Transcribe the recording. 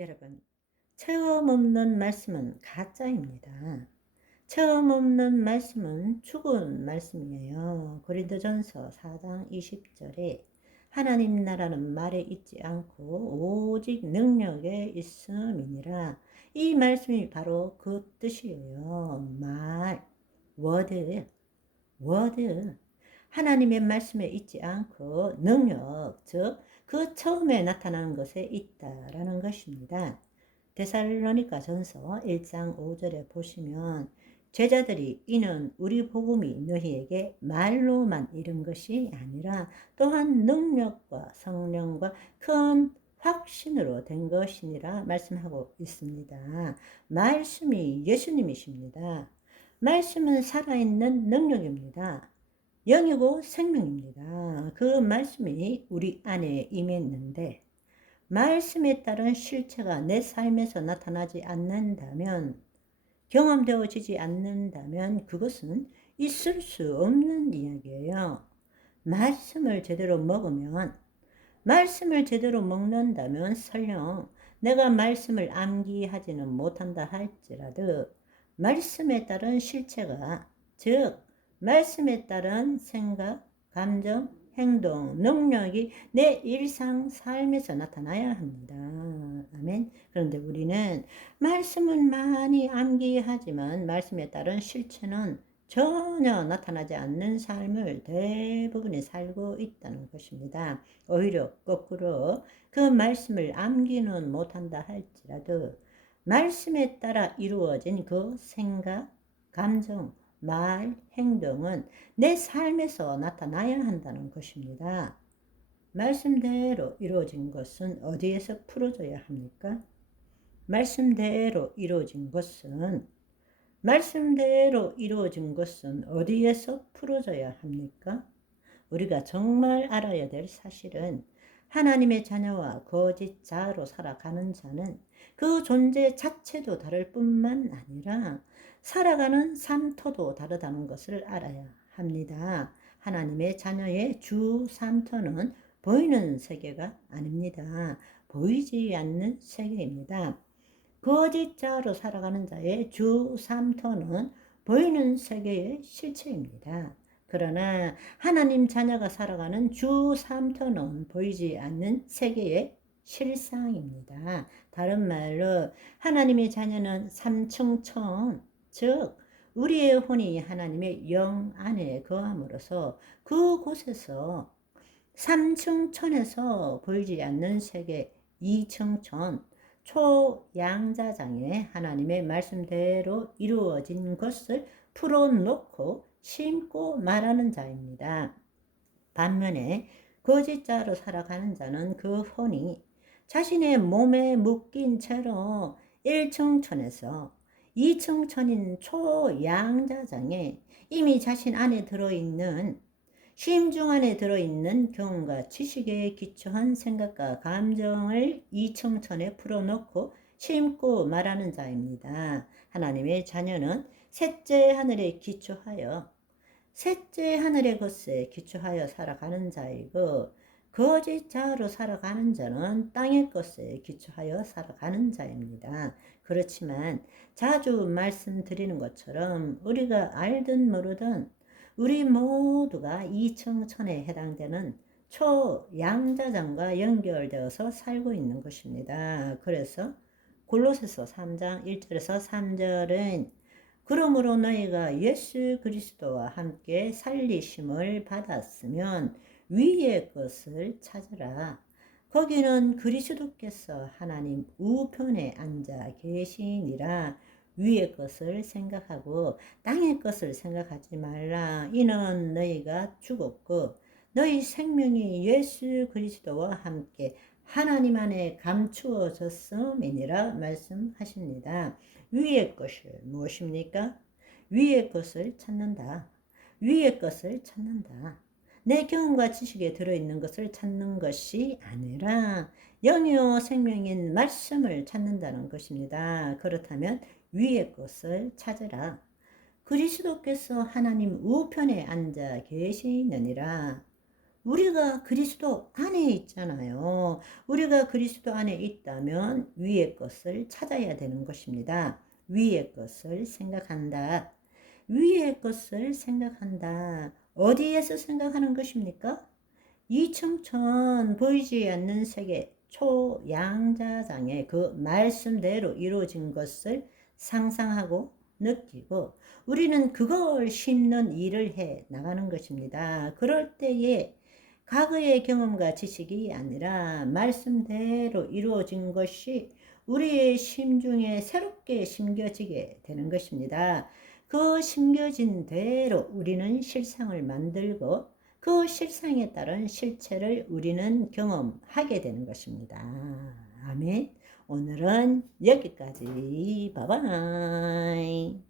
여러분, 체험 없는 말씀은 가짜입니다. 체험 없는 말씀은 죽은 말씀이에요. 고린도전서 4장 20절에 하나님 나라는 말에 있지 않고 오직 능력에 있음이니라. 이 말씀이 바로 그 뜻이에요. 말, 워드, 워드. 하나님의 말씀에 있지 않고 능력, 즉 그 처음에 나타나는 것에 있다라는 것입니다. 데살로니가 전서 1장 5절에 보시면 제자들이 이는 우리 복음이 너희에게 말로만 이른 것이 아니라 또한 능력과 성령과 큰 확신으로 된 것이니라 말씀하고 있습니다. 말씀이 예수님이십니다. 말씀은 살아있는 능력입니다. 영이고 생명입니다. 그 말씀이 우리 안에 임했는데 말씀에 따른 실체가 내 삶에서 나타나지 않는다면, 경험되어지지 않는다면 그것은 있을 수 없는 이야기예요. 말씀을 제대로 먹으면, 말씀을 제대로 먹는다면 설령 내가 말씀을 암기하지는 못한다 할지라도 말씀에 따른 실체가, 즉 말씀에 따른 생각, 감정, 행동, 능력이 내 일상 삶에서 나타나야 합니다. 아멘. 그런데 우리는 말씀은 많이 암기하지만 말씀에 따른 실체는 전혀 나타나지 않는 삶을 대부분이 살고 있다는 것입니다. 오히려 거꾸로 그 말씀을 암기는 못한다 할지라도 말씀에 따라 이루어진 그 생각, 감정, 말, 행동은 내 삶에서 나타나야 한다는 것입니다. 말씀대로 이루어진 것은 어디에서 풀어져야 합니까? 말씀대로 이루어진 것은 어디에서 풀어져야 합니까? 우리가 정말 알아야 될 사실은 하나님의 자녀와 거짓 자로 살아가는 자는 그 존재 자체도 다를 뿐만 아니라 살아가는 삶터도 다르다는 것을 알아야 합니다. 하나님의 자녀의 주 삶터는 보이는 세계가 아닙니다. 보이지 않는 세계입니다. 거짓 자로 살아가는 자의 주 삶터는 보이는 세계의 실체입니다. 그러나 하나님 자녀가 살아가는 주 삶터는 보이지 않는 세계의 실상입니다. 다른 말로 하나님의 자녀는 삼층천, 즉 우리의 혼이 하나님의 영 안에 거함으로써 그곳에서 삼층천에서 보이지 않는 세계 이층천, 초양자장에 하나님의 말씀대로 이루어진 것을 풀어놓고 심고 말하는 자입니다. 반면에 거짓자로 살아가는 자는 그 혼이 자신의 몸에 묶인 채로 1층천에서 2층천인 초양자장에 이미 자신 안에 들어있는 심중 안에 들어있는 경험과 지식에 기초한 생각과 감정을 이층천에 풀어놓고 심고 말하는 자입니다. 하나님의 자녀는 셋째 하늘에 기초하여 셋째 하늘의 것에 기초하여 살아가는 자이고 거짓 자로 살아가는 자는 땅의 것에 기초하여 살아가는 자입니다. 그렇지만 자주 말씀드리는 것처럼 우리가 알든 모르든 우리 모두가 이층천에 해당되는 초양자장과 연결되어서 살고 있는 것입니다. 그래서 골로새서 3장 1절에서 3절은 그러므로 너희가 예수 그리스도와 함께 살리심을 받았으면 위의 것을 찾으라. 거기는 그리스도께서 하나님 우편에 앉아 계시니라. 위의 것을 생각하고 땅의 것을 생각하지 말라. 이는 너희가 죽었고 너희 생명이 예수 그리스도와 함께 하나님 안에 감추어졌음이니라 말씀하십니다. 위의 것을 무엇입니까? 위의 것을 찾는다. 위의 것을 찾는다. 내 경험과 지식에 들어있는 것을 찾는 것이 아니라 영이요 생명인 말씀을 찾는다는 것입니다. 그렇다면 위의 것을 찾으라. 그리스도께서 하나님 우편에 앉아 계시느니라. 우리가 그리스도 안에 있잖아요. 우리가 그리스도 안에 있다면 위의 것을 찾아야 되는 것입니다. 위의 것을 생각한다. 위의 것을 생각한다. 어디에서 생각하는 것입니까? 이층천 보이지 않는 세계 초양자장의 그 말씀대로 이루어진 것을 상상하고 느끼고 우리는 그걸 심는 일을 해 나가는 것입니다. 그럴 때에 과거의 경험과 지식이 아니라 말씀대로 이루어진 것이 우리의 심중에 새롭게 심겨지게 되는 것입니다. 그 심겨진 대로 우리는 실상을 만들고 그 실상에 따른 실체를 우리는 경험하게 되는 것입니다. 아멘. 오늘은 여기까지. 바이바이.